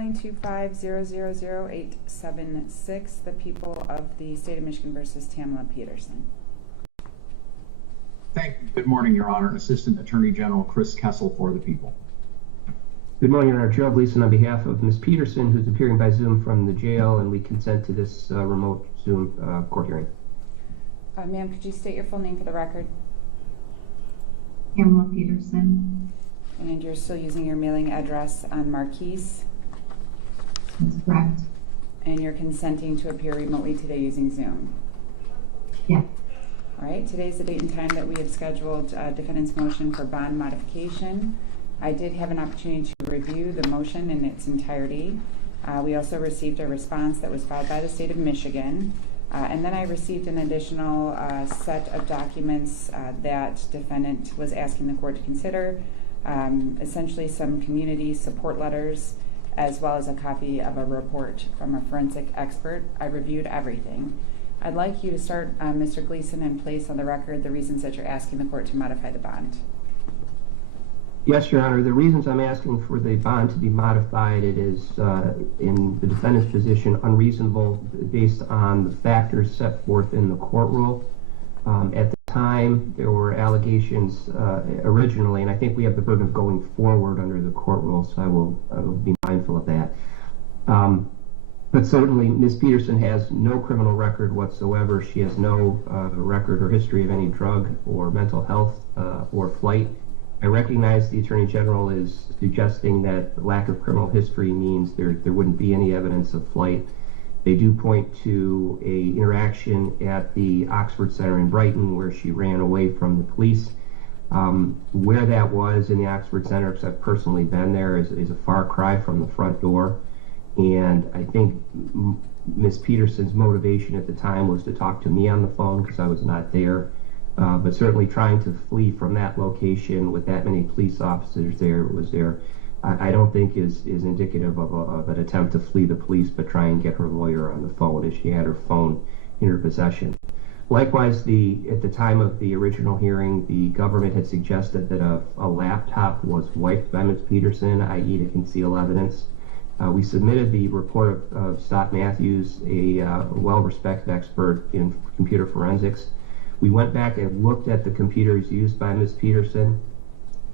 925-000-876, the people of the state of Michigan versus Tamela Peterson. Thank you. Good morning, Your Honor. Assistant Attorney General Chris Kessel for the people. Good morning, Your Honor. Gerald Gleason on behalf of Ms. Peterson, who's appearing by Zoom from the jail, and we consent to this remote Zoom court hearing. Ma'am, could you state your full name for the record? Tamela Peterson. And you're still using your mailing address on Marquise? That's correct. And you're consenting to appear remotely today using Zoom? Yeah. All right, today's the date and time that we have scheduled defendant's motion for bond modification. I did have an opportunity to review the motion in its entirety. We also received a response that was filed by the state of Michigan. And then I received an additional set of documents that defendant was asking the court to consider, essentially some community support letters, as well as a copy of a report from a forensic expert. I reviewed everything. I'd like you to start, Mr. Gleason, and place on the record the reasons that you're asking the court to modify the bond. Yes, Your Honor. The reasons I'm asking for the bond to be modified, it is, in the defendant's position, unreasonable based on the factors set forth in the court rule. At the time, there were allegations originally, and I think we have the burden of going forward under the court rule, so I will be mindful of that. But certainly, Ms. Peterson has no criminal record whatsoever. She has no record or history of any drug or mental health or flight. I recognize the Attorney General is suggesting that the lack of criminal history means there wouldn't be any evidence of flight. They do point to a interaction at the Oxford Center in Brighton where she ran away from the police. Where that was in the Oxford Center, because I've personally been there, is a far cry from the front door. And I think Ms. Peterson's motivation at the time was to talk to me on the phone because I was not there. But certainly trying to flee from that location with that many police officers there I don't think is indicative of an attempt to flee the police, but try and get her lawyer on the phone as she had her phone in her possession. Likewise, at the time of the original hearing, the government had suggested that a laptop was wiped by Ms. Peterson, i.e. to conceal evidence. We submitted the report of Scott Matthews, a well-respected expert in computer forensics. We went back and looked at the computers used by Ms. Peterson.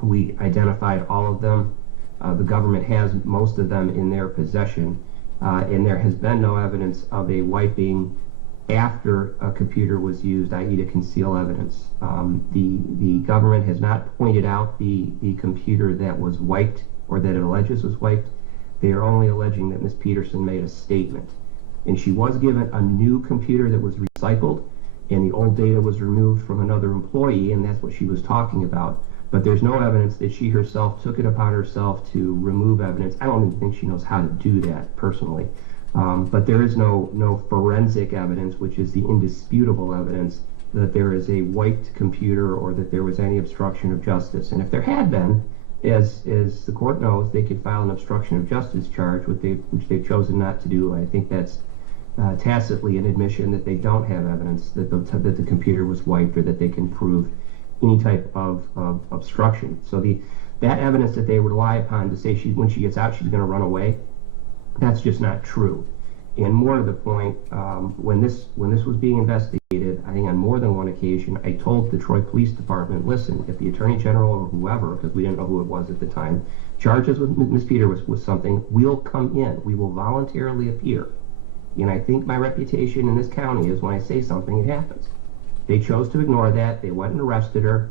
We identified all of them. The government has most of them in their possession, and there has been no evidence of a wiping after a computer was used, i.e. to conceal evidence. The government has not pointed out the computer that was wiped or that it alleges was wiped. They are only alleging that Ms. Peterson made a statement. And she was given a new computer that was recycled, and the old data was removed from another employee, and that's what she was talking about. But there's no evidence that she herself took it upon herself to remove evidence. I don't even think she knows how to do that personally. But there is no forensic evidence, which is the indisputable evidence that there is a wiped computer or that there was any obstruction of justice. And if there had been, as the court knows, they could file an obstruction of justice charge, which they've chosen not to do. I think that's tacitly an admission that they don't have evidence that the computer was wiped or that they can prove any type of obstruction. So that evidence that they rely upon to say when she gets out she's going to run away, that's just not true. And more to the point, when this was being investigated, I think on more than one occasion, I told the Troy Police Department, listen, if the Attorney General or whoever, because we didn't know who it was at the time, charges with Ms. Peter with something, we'll come in. We will voluntarily appear. And I think my reputation in this county is when I say something, it happens. They chose to ignore that. They went and arrested her.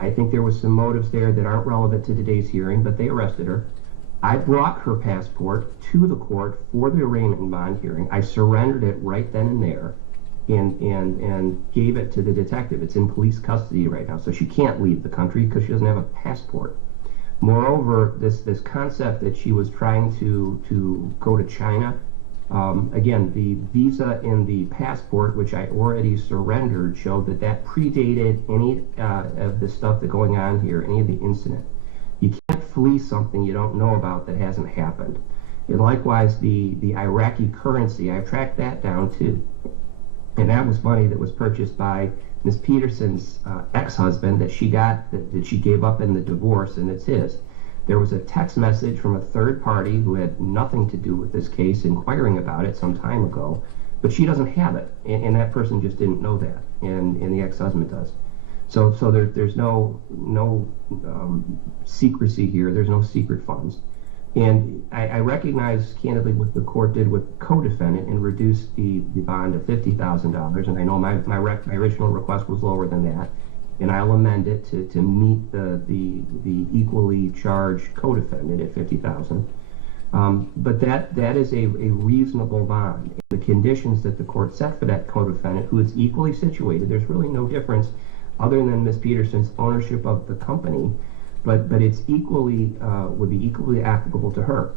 I think there was some motives there that aren't relevant to today's hearing, but they arrested her. I brought her passport to the court for the arraignment and bond hearing. I surrendered it right then and there and gave it to the detective. It's in police custody right now, so she can't leave the country because she doesn't have a passport. Moreover, this concept that she was trying to go to China, again, the visa and the passport, which I already surrendered, showed that predated any of the stuff that's going on here, any of the incident. You can't flee something you don't know about that hasn't happened. And likewise, the Iraqi currency, I tracked that down too. And that was money that was purchased by Ms. Peterson's ex-husband that she got, that she gave up in the divorce, and it's his. There was a text message from a third party who had nothing to do with this case inquiring about it some time ago, but she doesn't have it, and that person just didn't know that, and the ex-husband does. So there's no secrecy here. There's no secret funds. And I recognize candidly what the court did with co-defendant and reduced the bond to $50,000. And I know my original request was lower than that, and I'll amend it to meet the equally charged co-defendant at $50,000. But that is a reasonable bond. The conditions that the court set for that co-defendant, who is equally situated, there's really no difference other than Ms. Peterson's ownership of the company, but it's equally would be equally applicable to her.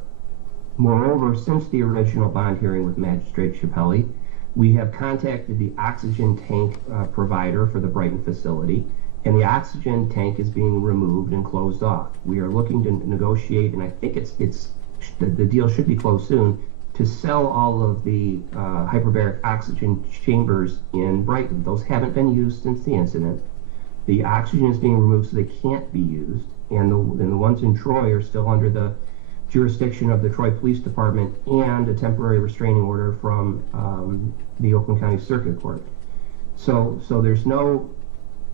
Moreover, since the original bond hearing with Magistrate Chappelli, we have contacted the oxygen tank provider for the Brighton facility, and the oxygen tank is being removed and closed off. We are looking to negotiate, and I think the deal should be closed soon, to sell all of the hyperbaric oxygen chambers in Brighton. Those haven't been used since the incident. The oxygen is being removed so they can't be used, and the ones in Troy are still under the jurisdiction of the Troy Police Department and a temporary restraining order from the Oakland County Circuit Court. So there's no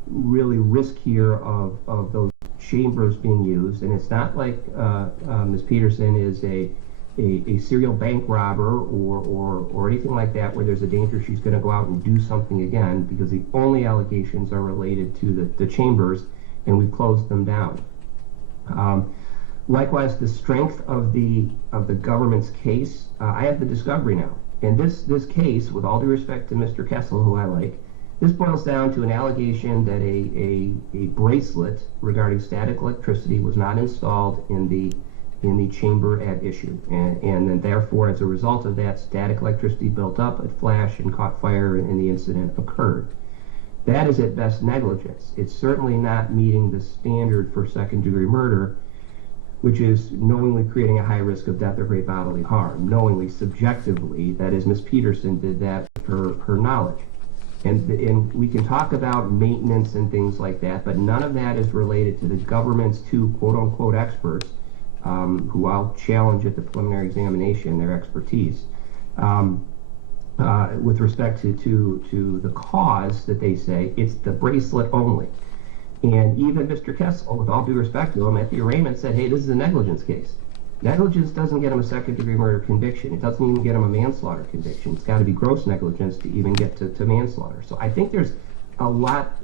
really risk here of those chambers being used, and it's not like Ms. Peterson is a serial bank robber or anything like that, where there's a danger she's going to go out and do something again, because the only allegations are related to the chambers, and we've closed them down. Likewise, the strength of the government's case, I have the discovery now, and this case, with all due respect to Mr. Kessel, who I like, this boils down to an allegation that a bracelet regarding static electricity was not installed in the chamber at issue, and then therefore, as a result of that, static electricity built up, it flashed and caught fire, and the incident occurred. That is at best negligence. It's certainly not meeting the standard for second-degree murder, which is knowingly creating a high risk of death or great bodily harm. Knowingly, subjectively, that is, Ms. Peterson did that with her knowledge. And we can talk about maintenance and things like that, but none of that is related to the government's two quote-unquote experts, who I'll challenge at the preliminary examination, their expertise, with respect to the cause that they say. It's the bracelet only. And even Mr. Kessel, with all due respect to him, at the arraignment said, hey, this is a negligence case. Negligence doesn't get him a second-degree murder conviction. It doesn't even get him a manslaughter conviction. It's got to be gross negligence to even get to manslaughter. So I think there's a lot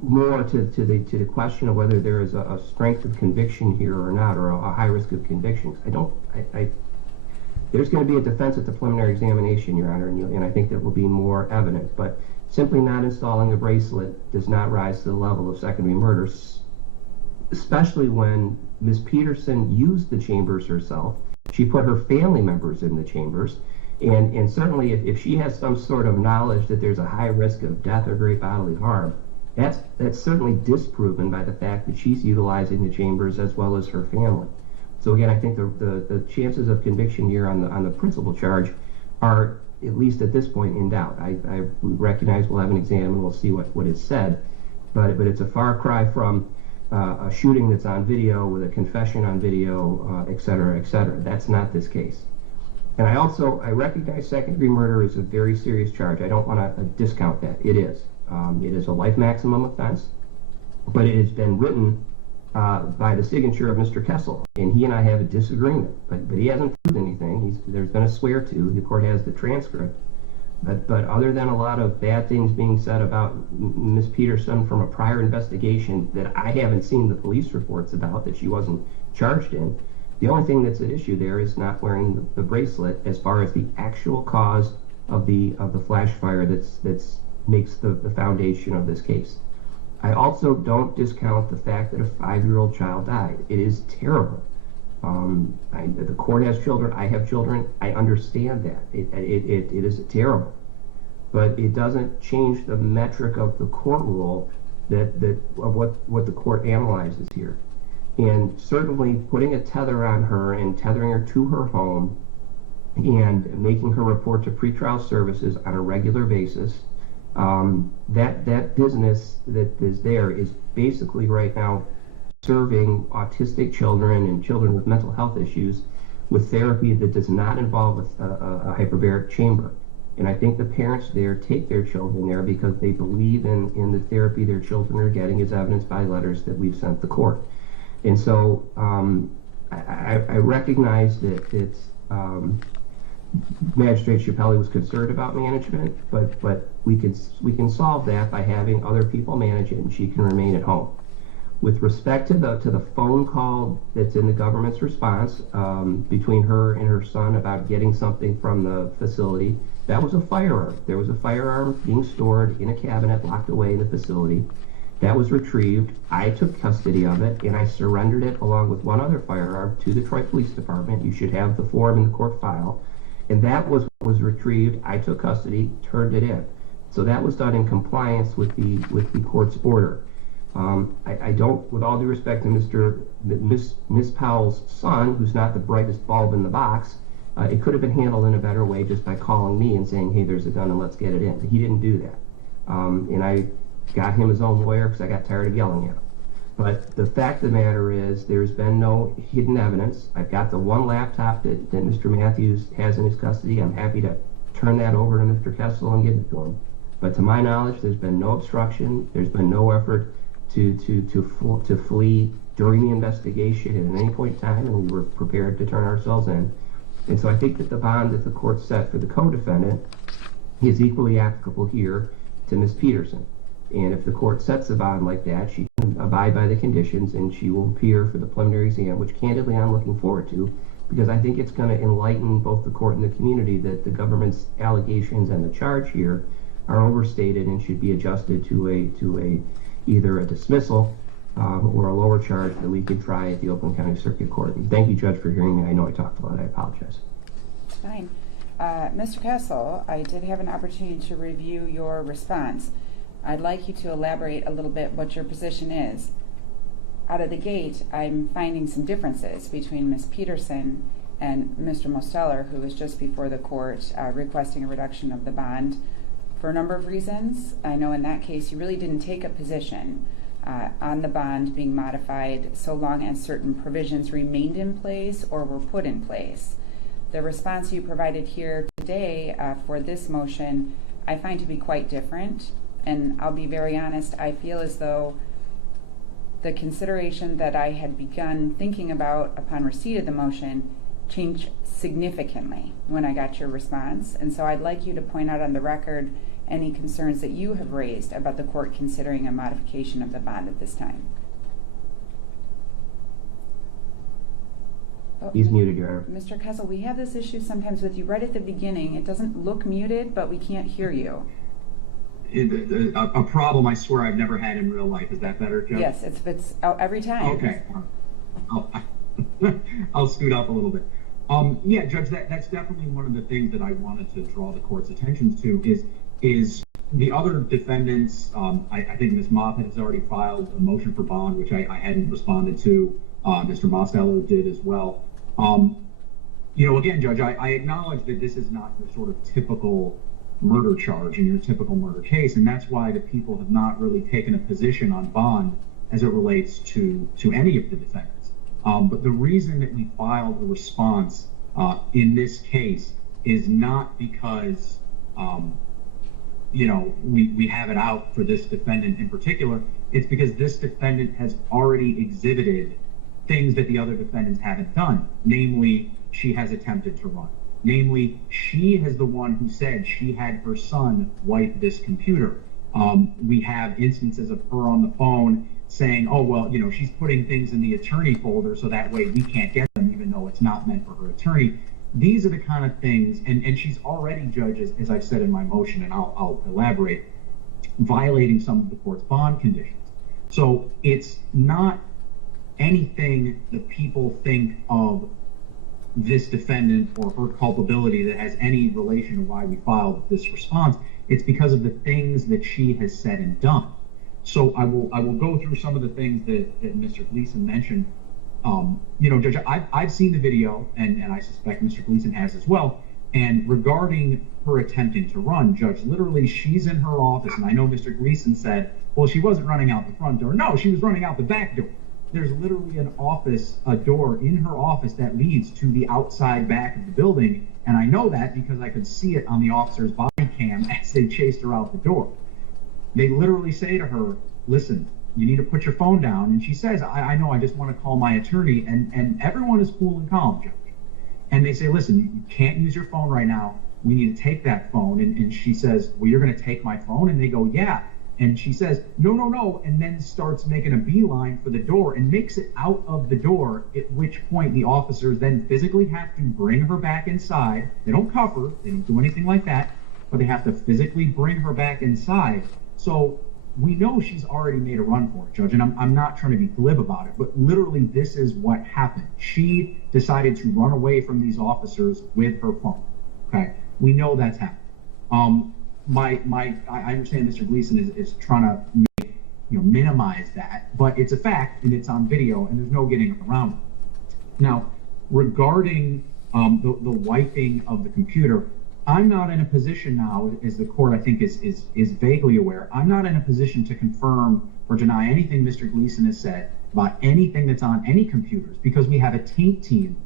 more to the question of whether there is a strength of conviction here or not, or a high risk of conviction. There's going to be a defense at the preliminary examination, Your Honor, and I think that will be more evident. But simply not installing a bracelet does not rise to the level of second-degree murder, especially when Ms. Peterson used the chambers herself. She put her family members in the chambers, and certainly if she has some sort of knowledge that there's a high risk of death or great bodily harm, that's certainly disproven by the fact that she's utilizing the chambers as well as her family. So again, I think the chances of conviction here on the principal charge are, at least at this point, in doubt. I recognize we'll have an exam and we'll see what is said, but it's a far cry from a shooting that's on video with a confession on video, et cetera, et cetera. That's not this case. And I recognize second-degree murder is a very serious charge. I don't want to discount that. It is. It is a life maximum offense, but it has been written by the signature of Mr. Kessel, and he and I have a disagreement, but he hasn't proved anything. There's been a swear to. The court has the transcript. But other than a lot of bad things being said about Ms. Peterson from a prior investigation that I haven't seen the police reports about, that she wasn't charged in, the only thing that's at issue there is not wearing the bracelet as far as the actual cause of the flash fire that's makes the foundation of this case. I also don't discount the fact that a 5-year-old child died. It is terrible. The court has children. I have children. I understand that. It is terrible. But it doesn't change the metric of the court rule of what the court analyzes here. And certainly putting a tether on her and tethering her to her home and making her report to pretrial services on a regular basis, that business that is there is basically right now serving autistic children and children with mental health issues with therapy that does not involve a hyperbaric chamber. And I think the parents there take their children there because they believe in the therapy their children are getting, as evidenced by letters that we've sent the court. And so I recognize that it's Magistrate Chappelli was concerned about management, but we can solve that by having other people manage it, and she can remain at home. With respect to the phone call that's in the government's response between her and her son about getting something from the facility, that was a firearm. There was a firearm being stored in a cabinet locked away in the facility. That was retrieved. I took custody of it, and I surrendered it along with one other firearm to the Troy Police Department. You should have the form in the court file. And that was retrieved. I took custody, turned it in. So that was done in compliance with the court's order. I don't, with all due respect to Miss Powell's son, who's not the brightest bulb in the box, it could have been handled in a better way just by calling me and saying, hey, there's a gun and let's get it in. But he didn't do that. And I got him his own lawyer because I got tired of yelling at him. But the fact of the matter is there's been no hidden evidence. I've got the one laptop that Mr. Matthews has in his custody. I'm happy to turn that over to Mr. Kessel and give it to him. But to my knowledge, there's been no obstruction. There's been no effort to flee during the investigation at any point in time, and we were prepared to turn ourselves in. And so I think that the bond that the court set for the co-defendant is equally applicable here to Ms. Peterson. And if the court sets a bond like that, she can abide by the conditions and she will appear for the preliminary exam, which candidly I'm looking forward to, because I think it's going to enlighten both the court and the community that the government's allegations and the charge here are overstated and should be adjusted to either a dismissal or a lower charge that we can try at the Oakland County Circuit Court. And thank you, Judge, for hearing me. I know I talked a lot. I apologize. It's fine. Mr. Kessel, I did have an opportunity to review your response. I'd like you to elaborate a little bit what your position is. Out of the gate, I'm finding some differences between Ms. Peterson and Mr. Mosteller, who was just before the court requesting a reduction of the bond for a number of reasons. I know in that case you really didn't take a position on the bond being modified so long as certain provisions remained in place or were put in place. The response you provided here today for this motion I find to be quite different. And I'll be very honest, I feel as though the consideration that I had begun thinking about upon receipt of the motion changed significantly when I got your response. And so I'd like you to point out on the record any concerns that you have raised about the court considering a modification of the bond at this time. He's muted, Your Honor. Mr. Kessel, we have this issue sometimes with you right at the beginning. It doesn't look muted, but we can't hear you. A problem I swear I've never had in real life. Is that better, Judge? Yes, it's every time. Okay. I'll scoot up a little bit. Yeah, Judge, that's definitely one of the things that I wanted to draw the court's attention to is the other defendants. I think Ms. Moffitt has already filed a motion for bond, which I hadn't responded to. Mr. Mosteller did as well. Again, Judge, I acknowledge that this is not the sort of typical murder charge in your typical murder case, and that's why the people have not really taken a position on bond as it relates to any of the defendants. But the reason that we filed a response in this case is not because we have it out for this defendant in particular. It's because this defendant has already exhibited things that the other defendants haven't done. Namely, she has attempted to run. Namely, she is the one who said she had her son wipe this computer. We have instances of her on the phone saying, oh, well, she's putting things in the attorney folder so that way we can't get them even though it's not meant for her attorney. These are the kind of things, and she's already, Judge, as I've said in my motion, and I'll elaborate, violating some of the court's bond conditions. So it's not anything that people think of this defendant or her culpability that has any relation to why we filed this response. It's because of the things that she has said and done. So I will go through some of the things that Mr. Gleason mentioned. Judge, I've seen the video, and I suspect Mr. Gleason has as well. And regarding her attempting to run, Judge, literally she's in her office, and I know Mr. Gleason said, well, she wasn't running out the front door. No, she was running out the back door. there's literally an office, a door in her office that leads to the outside back of the building. And I know that because I could see it on the officer's body cam as they chased her out the door. They literally say to her, listen, you need to put your phone down. And she says, I know, I just want to call my attorney. And everyone is cool and calm, Judge. And they say, listen, you can't use your phone right now. We need to take that phone. And she says, well, you're going to take my phone? And they go, yeah. And she says, no, no, no, and then starts making a beeline for the door and makes it out of the door, at which point the officers then physically have to bring her back inside. They don't cuff her, they don't do anything like that, but they have to physically bring her back inside. So we know she's already made a run for it, Judge, and I'm not trying to be glib about it, but literally this is what happened. She decided to run away from these officers with her phone, okay? We know that's happened. I understand Mr. Gleason is trying to minimize that, but it's a fact and it's on video and there's no getting around it. Now, regarding the wiping of the computer, I'm not in a position now, as the court I think is vaguely aware, I'm not in a position to confirm or deny anything Mr. Gleason has said about anything that's on any computers, because we have a taint team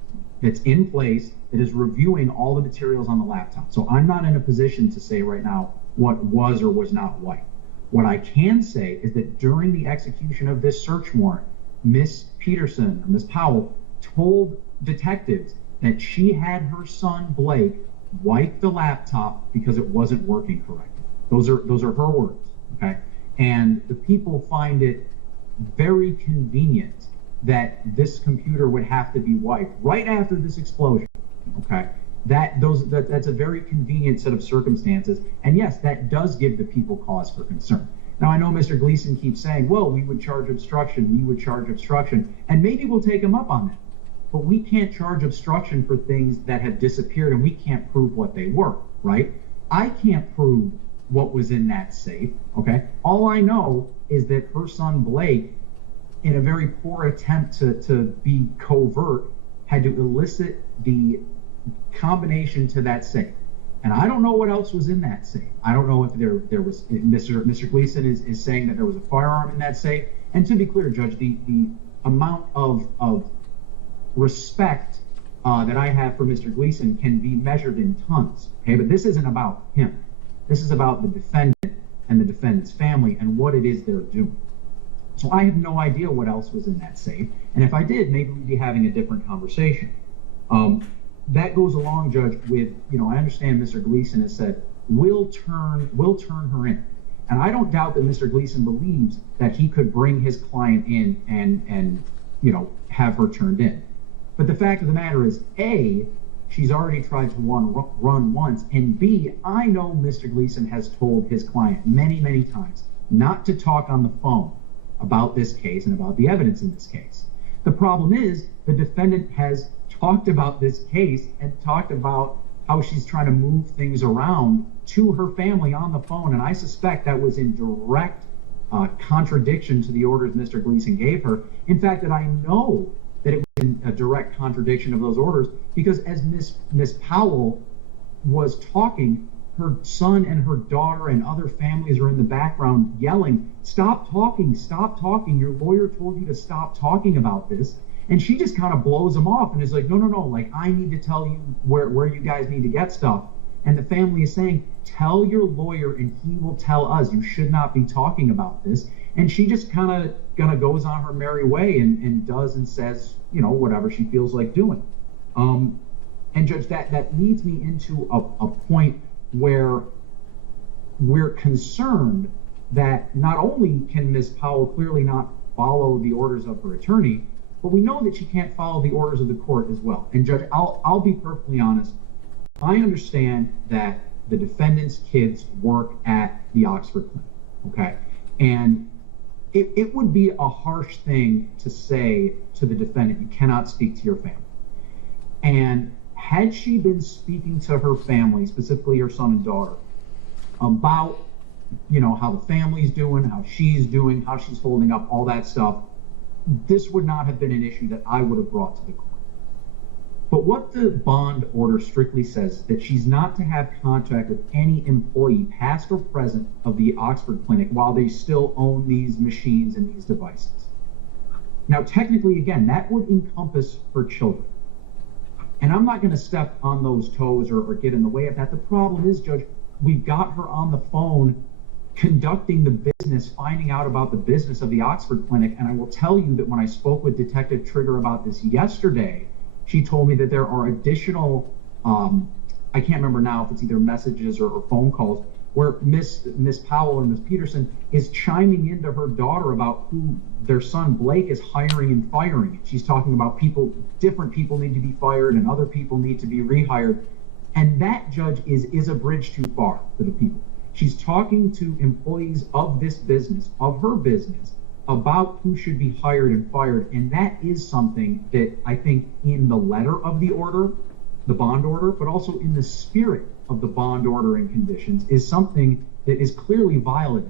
that's in place that is reviewing all the materials on the laptop. So I'm not in a position to say right now what was or was not wiped. What I can say is that during the execution of this search warrant, Miss Peterson, Miss Powell, told detectives that she had her son Blake wipe the laptop because it wasn't working correctly. Those are her words, okay? And the people find it very convenient that this computer would have to be wiped right after this explosion, okay? That's a very convenient set of circumstances, and yes, that does give the people cause for concern. Now, I know Mr. Gleason keeps saying, well, we would charge obstruction, and maybe we'll take him up on that, but we can't charge obstruction for things that have disappeared, and we can't prove what they were, right? I can't prove what was in that safe, okay? All I know is that her son Blake, in a very poor attempt to be covert, had to elicit the combination to that safe. And I don't know what else was in that safe. I don't know if there was, Mr. Gleason is saying that there was a firearm in that safe. And to be clear, Judge, the amount of respect that I have for Mr. Gleason can be measured in tons, okay? But this isn't about him. This is about the defendant and the defendant's family and what it is they're doing. So I have no idea what else was in that safe. And if I did, maybe we'd be having a different conversation. That goes along, Judge, with, I understand Mr. Gleason has said, we'll turn her in. And I don't doubt that Mr. Gleason believes that he could bring his client in and have her turned in. But the fact of the matter is, A, she's already tried to run once, and B, I know Mr. Gleason has told his client many, many times not to talk on the phone about this case and about the evidence in this case. The problem is the defendant has talked about this case and talked about how she's trying to move things around to her family on the phone, and I suspect that was in direct contradiction to the orders Mr. Gleason gave her. In fact, that I know that it was in a direct contradiction of those orders, because as Miss Powell was talking, her son and her daughter and other families are in the background yelling, stop talking, your lawyer told you to stop talking about this. And she just kind of blows them off and is like, no, like, I need to tell you where you guys need to get stuff. And the family is saying, tell your lawyer and he will tell us. You should not be talking about this. And she just kind of goes on her merry way and does and says, whatever she feels like doing. And Judge, that leads me into a point where we're concerned that not only can Ms. Powell clearly not follow the orders of her attorney, but we know that she can't follow the orders of the court as well. And Judge, I'll be perfectly honest. I understand that the defendant's kids work at the Oxford Clinic, okay? And it would be a harsh thing to say to the defendant, you cannot speak to your family. And had she been speaking to her family, specifically her son and daughter, about, how the family's doing, how she's doing, how she's holding up, all that stuff, this would not have been an issue that I would have brought to the court. But what the bond order strictly says is that she's not to have contact with any employee, past or present, of the Oxford Clinic while they still own these machines and these devices. Now, technically, again, that would encompass her children. And I'm not going to step on those toes or get in the way of that. The problem is, Judge, we got her on the phone conducting the business, finding out about the business of the Oxford Clinic. And I will tell you that when I spoke with Detective Trigger about this yesterday, she told me that there are additional, I can't remember now if it's either messages or phone calls, where Miss Powell or Miss Peterson is chiming into her daughter about who their son Blake is hiring and firing. She's talking about different people need to be fired and other people need to be rehired. And that, Judge, is a bridge too far for the people. She's talking to employees of this business, of her business, about who should be hired and fired. And that is something that I think in the letter of the order, the bond order, but also in the spirit of the bond order and conditions, is something that is clearly violative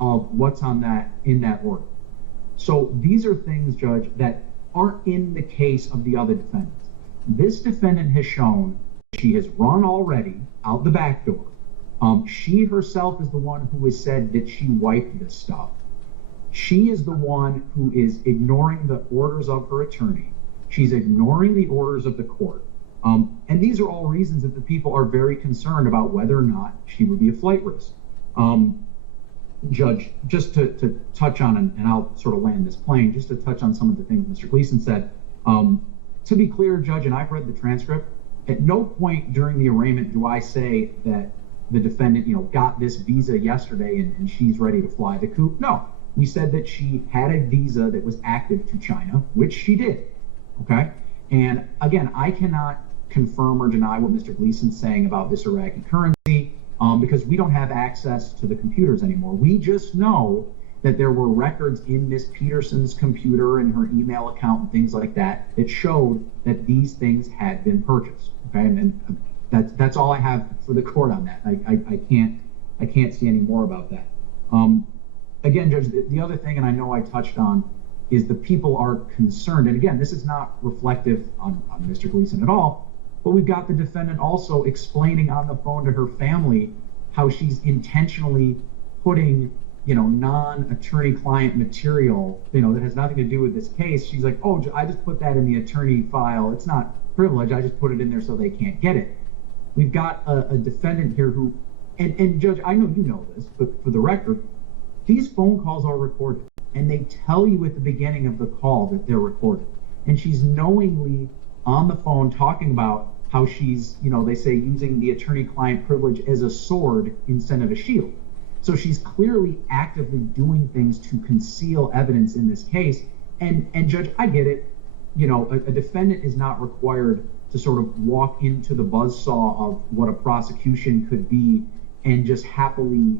of what's in that order. So these are things, Judge, that aren't in the case of the other defendants. This defendant has shown she has run already out the back door. She herself is the one who has said that she wiped this stuff. She is the one who is ignoring the orders of her attorney. She's ignoring the orders of the court. And these are all reasons that the people are very concerned about whether or not she would be a flight risk. Judge, just to touch on, and I'll sort of land this plane, just to touch on some of the things Mr. Gleason said. To be clear, Judge, and I've read the transcript, at no point during the arraignment do I say that the defendant, got this visa yesterday and she's ready to fly the coop. No, we said that she had a visa that was active to China, which she did. Okay. And again, I cannot confirm or deny what Mr. Gleason's saying about this Iraqi currency because we don't have access to the computers anymore. We just know that there were records in Miss Peterson's computer and her email account and things like that that showed that these things had been purchased. Okay, and that's all I have for the court on that. I can't see any more about that. Again, Judge, the other thing, and I know I touched on, is the people are concerned. And again, this is not reflective on Mr. Gleason at all, but we've got the defendant also explaining on the phone to her family how she's intentionally putting, non-attorney client material, that has nothing to do with this case. She's like, oh, I just put that in the attorney file. It's not privilege. I just put it in there so they can't get it. We've got a defendant here who, and Judge, I know you know this, but for the record, these phone calls are recorded, and they tell you at the beginning of the call that they're recorded. And she's knowingly on the phone talking about how she's, they say using the attorney-client privilege as a sword instead of a shield. So she's clearly actively doing things to conceal evidence in this case. And Judge, I get it. A defendant is not required to sort of walk into the buzzsaw of what a prosecution could be and just happily,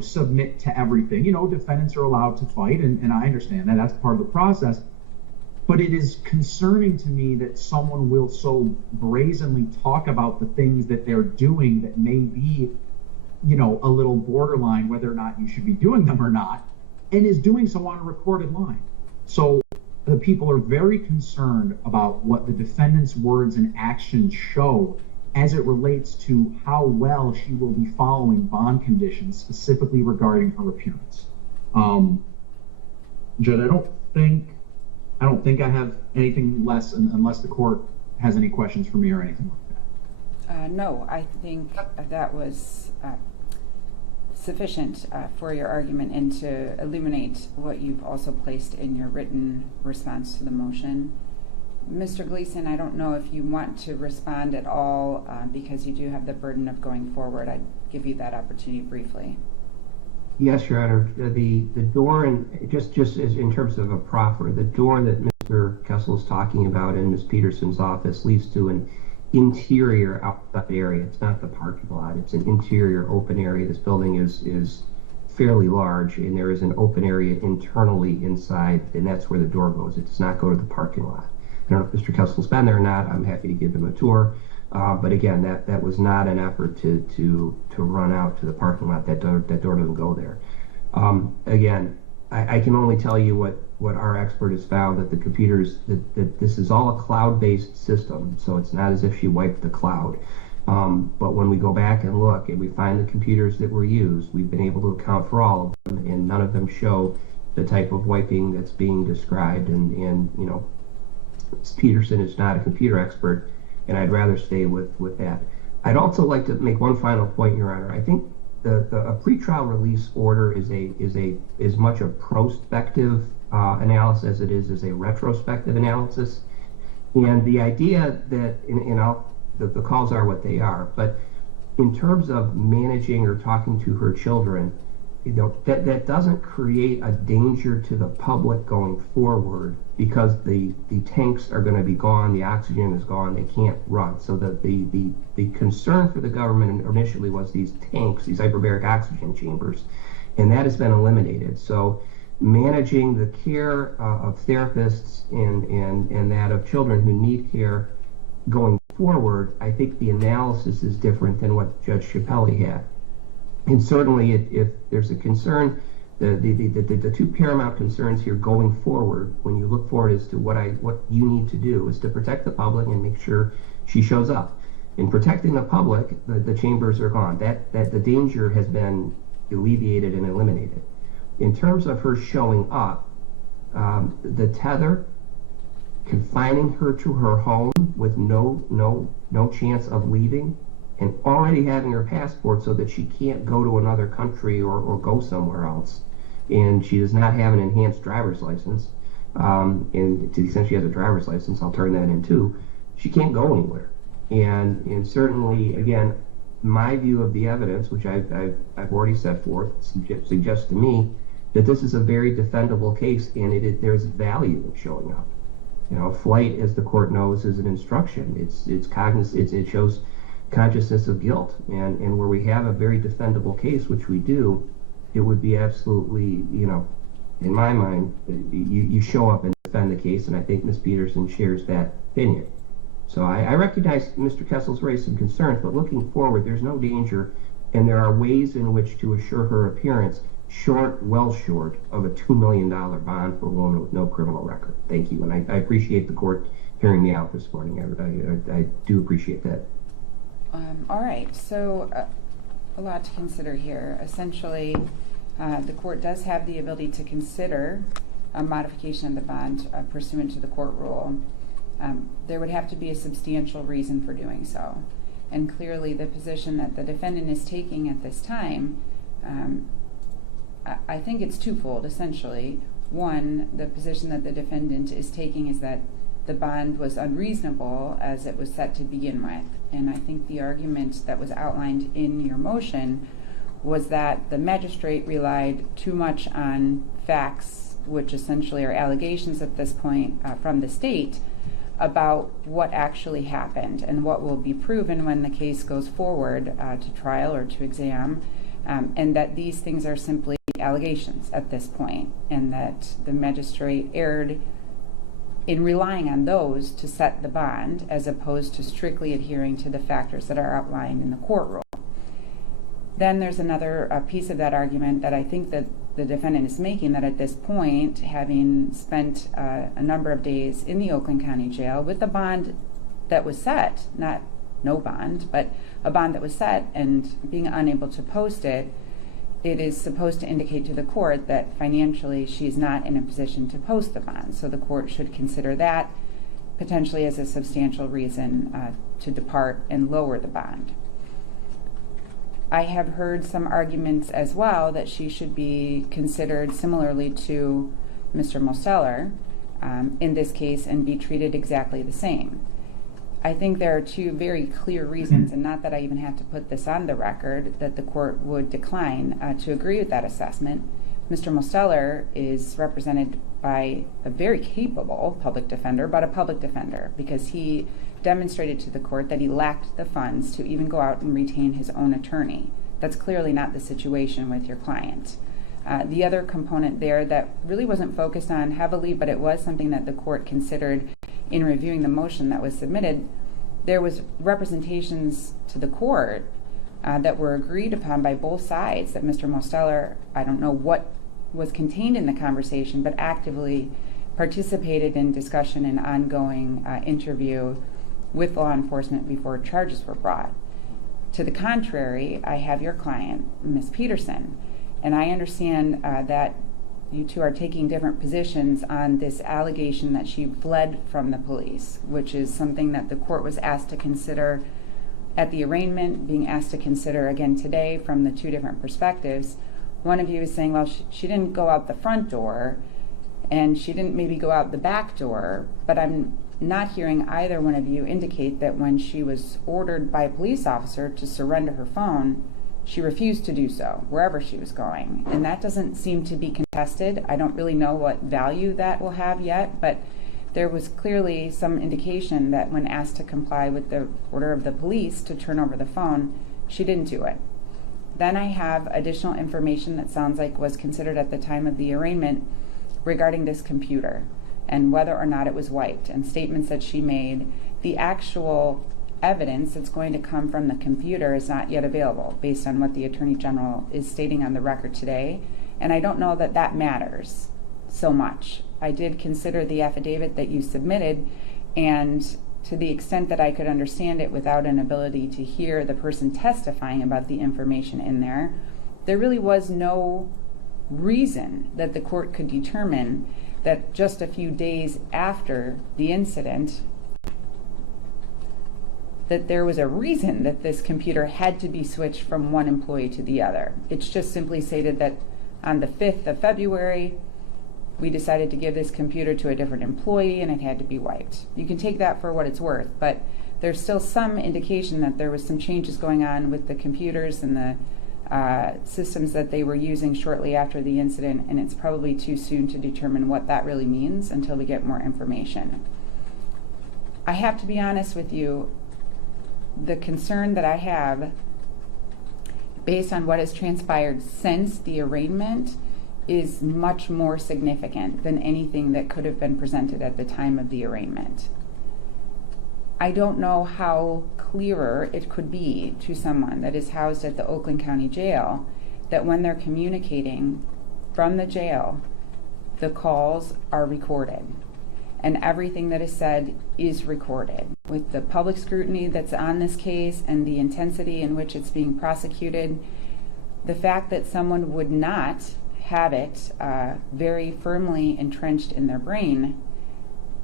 submit to everything. Defendants are allowed to fight, and I understand that. That's part of the process. But it is concerning to me that someone will so brazenly talk about the things that they're doing that may be, a little borderline whether or not you should be doing them or not, and is doing so on a recorded line. So the people are very concerned about what the defendant's words and actions show as it relates to how well she will be following bond conditions, specifically regarding her appearance. Judge, I don't think I have anything less unless the court has any questions for me or anything like that. No, I think that was sufficient for your argument and to illuminate what you've also placed in your written response to the motion. Mr. Gleason, I don't know if you want to respond at all because you do have the burden of going forward. I'd give you that opportunity briefly. Yes, Your Honor. The door, and just as in terms of a proffer, the door that Mr. Kessel is talking about in Ms. Peterson's office leads to an interior outside area. It's not the parking lot. It's an interior open area. This building is fairly large, and there is an open area internally inside, and that's where the door goes. It does not go to the parking lot. I don't know if Mr. Kessel's been there or not. I'm happy to give him a tour. But again, that was not an effort to run out to the parking lot. That door doesn't go there. Again, I can only tell you what our expert has found, that the computers, that this is all a cloud-based system, so it's not as if she wiped the cloud. But when we go back and look and we find the computers that were used, we've been able to account for all of them, and none of them show the type of wiping that's being described. And you know, Ms. Peterson is not a computer expert, and I'd rather stay with that. I'd also like to make one final point, Your Honor. I think a pretrial release order is much a prospective analysis as it is a retrospective analysis. And the idea that, the calls are what they are, but in terms of managing or talking to her children, you know, that doesn't create a danger to the public going forward, because the tanks are going to be gone, the oxygen is gone, they can't run. So the concern for the government initially was these tanks, these hyperbaric oxygen chambers, and that has been eliminated. So managing the care of therapists and that of children who need care going forward, I think the analysis is different than what Judge Chappelle had. And certainly, if there's a concern, the two paramount concerns here going forward, when you look forward as to what you need to do, is to protect the public and make sure she shows up. In protecting the public, the chambers are gone. That the danger has been alleviated and eliminated. In terms of her showing up, the tether, confining her to her home with no chance of leaving, and already having her passport so that she can't go to another country or go somewhere else, and she does not have an enhanced driver's license, and to the extent she has a driver's license, I'll turn that in too, she can't go anywhere. And certainly, again, my view of the evidence, which I've already set forth, suggests to me that this is a very defendable case, and there's value in showing up. You know, flight, as the court knows, is an instruction. It shows consciousness of guilt, and where we have a very defendable case, which we do, it would be absolutely, you know, in my mind, you show up and defend the case, and I think Ms. Peterson shares that opinion. So I recognize Mr. Kessel's raised some concerns, but looking forward, there's no danger, and there are ways in which to assure her appearance, well short of a $2 million bond for a woman with no criminal record. Thank you, and I appreciate the court hearing me out this morning. I do appreciate that. All right, so a lot to consider here. Essentially, the court does have the ability to consider a modification of the bond pursuant to the court rule. There would have to be a substantial reason for doing so. And clearly the position that the defendant is taking at this time, I think it's twofold, essentially. One, the position that the defendant is taking is that the bond was unreasonable as it was set to begin with. And I think the argument that was outlined in your motion was that the magistrate relied too much on facts, which essentially are allegations at this point from the state, about what actually happened and what will be proven when the case goes forward to trial or to exam, and that these things are simply allegations at this point, and that the magistrate erred in relying on those to set the bond as opposed to strictly adhering to the factors that are outlined in the court rule. Then there's another piece of that argument that I think that the defendant is making, that at this point, having spent a number of days in the Oakland County Jail with a bond that was set, not no bond, but a bond that was set, and being unable to post it, it is supposed to indicate to the court that financially she's not in a position to post the bond. So the court should consider that potentially as a substantial reason to depart and lower the bond. I have heard some arguments as well that she should be considered similarly to Mr. Mosteller in this case and be treated exactly the same. I think there are two very clear reasons, and not that I even have to put this on the record, that the court would decline to agree with that assessment. Mr. Mosteller is represented by a very capable public defender, but a public defender, because he demonstrated to the court that he lacked the funds to even go out and retain his own attorney. That's clearly not the situation with your client. The other component there that really wasn't focused on heavily, but it was something that the court considered in reviewing the motion that was submitted, there was representations to the court that were agreed upon by both sides that Mr. Mosteller, I don't know what was contained in the conversation, but actively participated in discussion and ongoing interview with law enforcement before charges were brought. To the contrary, I have your client, Ms. Peterson, and I understand that you two are taking different positions on this allegation that she fled from the police, which is something that the court was asked to consider at the arraignment, being asked to consider again today from the two different perspectives. One of you is saying, well, she didn't go out the front door, and she didn't maybe go out the back door, but I'm not hearing either one of you indicate that when she was ordered by a police officer to surrender her phone, she refused to do so wherever she was going. And that doesn't seem to be contested. I don't really know what value that will have yet, but there was clearly some indication that when asked to comply with the order of the police to turn over the phone, she didn't do it. Then I have additional information that sounds like was considered at the time of the arraignment regarding this computer and whether or not it was wiped, and statements that she made. The actual evidence that's going to come from the computer is not yet available based on what the Attorney General is stating on the record today, and I don't know that that matters so much. I did consider the affidavit that you submitted, and to the extent that I could understand it without an ability to hear the person testifying about the information in there, there really was no reason that the court could determine that just a few days after the incident that there was a reason that this computer had to be switched from one employee to the other. It's just simply stated that on the 5th of February, we decided to give this computer to a different employee and it had to be wiped. You can take that for what it's worth, but there's still some indication that there was some changes going on with the computers and the systems that they were using shortly after the incident, and it's probably too soon to determine what that really means until we get more information. I have to be honest with you, the concern that I have based on what has transpired since the arraignment is much more significant than anything that could have been presented at the time of the arraignment. I don't know how clearer it could be to someone that is housed at the Oakland County Jail that when they're communicating from the jail, the calls are recorded and everything that is said is recorded. With the public scrutiny that's on this case and the intensity in which it's being prosecuted, the fact that someone would not have it very firmly entrenched in their brain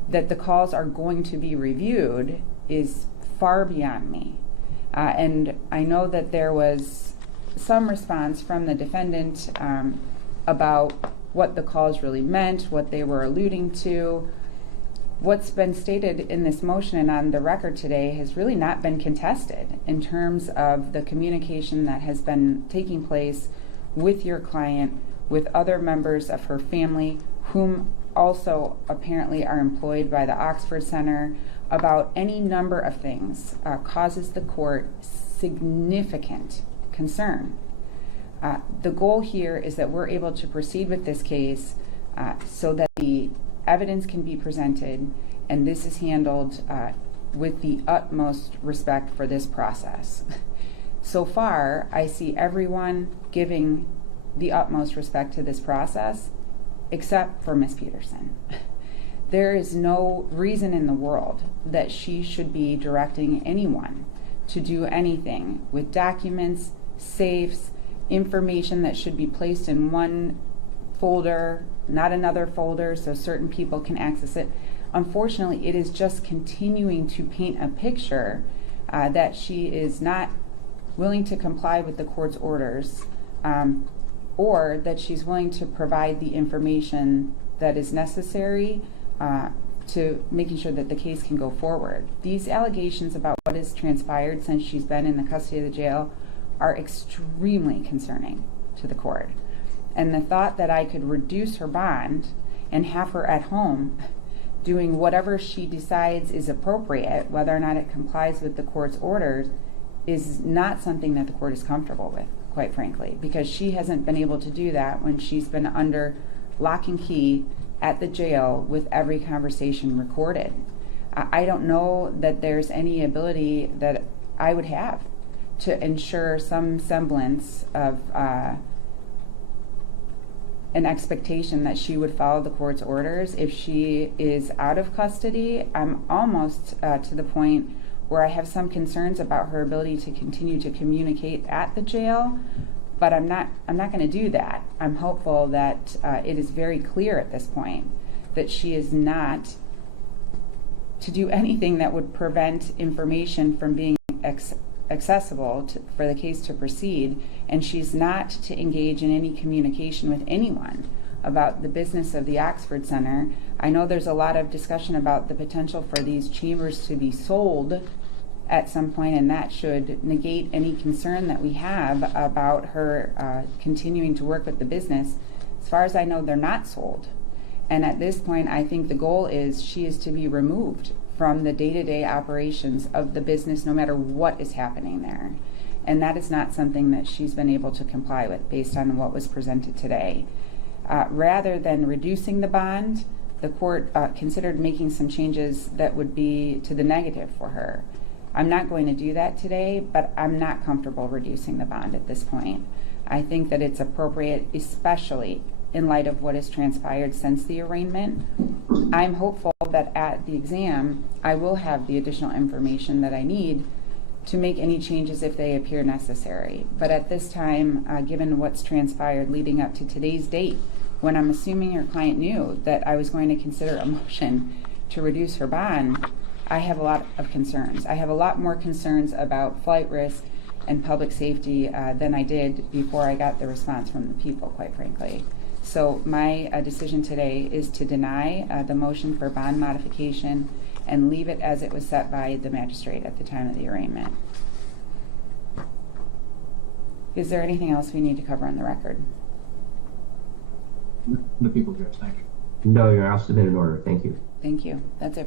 that the calls are going to be reviewed is far beyond me. And I know that there was some response from the defendant about what the calls really meant, what they were alluding to. What's been stated in this motion and on the record today has really not been contested in terms of the communication that has been taking place with your client, with other members of her family, whom also apparently are employed by the Oxford Center, about any number of things causes the court significant concern. The goal here is that we're able to proceed with this case so that the evidence can be presented, and this is handled with the utmost respect for this process. So far, I see everyone giving the utmost respect to this process, except for Ms. Peterson. There is no reason in the world that she should be directing anyone to do anything with documents, safes, information that should be placed in one folder, not another folder, so certain people can access it. Unfortunately, it is just continuing to paint a picture that she is not willing to comply with the court's orders, or that she's willing to provide the information that is necessary to making sure that the case can go forward. These allegations about what has transpired since she's been in the custody of the jail are extremely concerning to the court. And the thought that I could reduce her bond and have her at home doing whatever she decides is appropriate, whether or not it complies with the court's orders, is not something that the court is comfortable with, quite frankly, because she hasn't been able to do that when she's been under lock and key at the jail with every conversation recorded. I don't know that there's any ability that I would have to ensure some semblance of an expectation that she would follow the court's orders if she is out of custody. I'm almost to the point where I have some concerns about her ability to continue to communicate at the jail, But I'm not going to do that. I'm hopeful that it is very clear at this point that she is not to do anything that would prevent information from being accessible for the case to proceed, and she's not to engage in any communication with anyone about the business of the Oxford Center. I know there's a lot of discussion about the potential for these chambers to be sold at some point, and that should negate any concern that we have about her continuing to work with the business. As far as I know, they're not sold. And at this point, I think the goal is she is to be removed from the day-to-day operations of the business, no matter what is happening there. And that is not something that she's been able to comply with based on what was presented today. Rather than reducing the bond, the court considered making some changes that would be to the negative for her. I'm not going to do that today, but I'm not comfortable reducing the bond at this point. I think that it's appropriate, especially in light of what has transpired since the arraignment. I'm hopeful that at the exam, I will have the additional information that I need to make any changes if they appear necessary. But at this time, given what's transpired leading up to today's date, when I'm assuming your client knew that I was going to consider a motion to reduce her bond, I have a lot of concerns. I have a lot more concerns about flight risk and public safety than I did before I got the response from the people, quite frankly. So my decision today is to deny the motion for bond modification and leave it as it was set by the magistrate at the time of the arraignment. Is there anything else we need to cover on the record? The people, Judge, thank you. No, Your Honor, I'll submit an order. Thank you. Thank you. That's it.